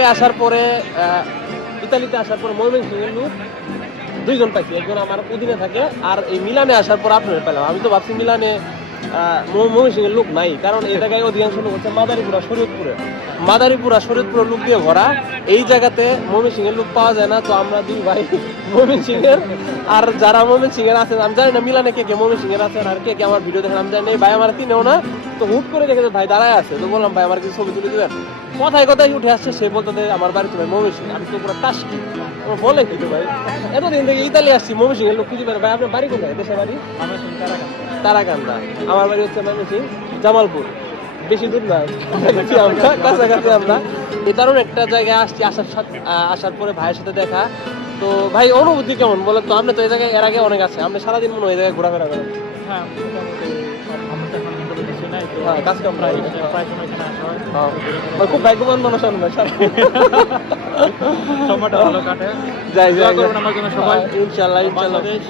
জায়গায় আসার পরে ইতালিতে আসার পর ময়মনসিংহের লোক দুইজন পাইছি, একজন আমার অধীনে থাকে, আর এই মিলানে আসার পর আপনার পেলাম। আমি তো ভাবছি মিলানে ময়মনসিংহের লোক নাই, কারণ এই জায়গায় অধিকাংশ লোক হচ্ছে মাদারীপুরা শরীয়তপুরের লোক দিয়ে ভরা। এই জায়গাতে ময়মনসিংহের লোক পাওয়া যায় না, তো আমরা দুই ভাই ময়মনসিংহের। আর যারা ময়মনসিংহের আছেন আমি জানি না মিলানে কে কে ময়মনসিংহের আছেন আর কে কে আমার ভিডিও দেখেন আমি জানি না। ভাই আমার চিনেও না, তো হুট করে দেখে ভাই দাঁড়ায় আছে, তো বললাম ভাই আমার কিছু ছবি তুলে দিবেন। কথায় কথায় উঠে আসছে, সে বলতে আমার বাড়ি তুমি ময়মনসিংহ। আমি তো পুরো টাস্কি বলে কিন্তু ভাই এতদিন থেকে ইতালি আসছি, ময়মনসিংহের লোক খুঁজে পারে। ভাই আপনার বাড়ি কোথায়? দেশের বাড়ি তারাকান্দা। আমার বাড়ি হচ্ছে ময়মনসিংহ জামালপুর, বেশি দূর না, আমরা কাছাকাছি। আমরা এই কারণে একটা জায়গায় আসছি, আসার পরে ভাইয়ের সাথে দেখা। তো ভাই অনুভূতি কেমন বলেন তো? আপনি তো এই জায়গায় এর আগে অনেক আছে, আপনি সারাদিন মনে হয় এই জায়গায় ঘোরাফেরা করেন। হ্যাঁ, কাজ কাম খুব ভাগ্যবান মানুষ আমরা। সময়টা ভালো কাটে। যাই দোয়া করবেন আমার জন্য সবাই। ইনশাল্লাহ। বাংলাদেশ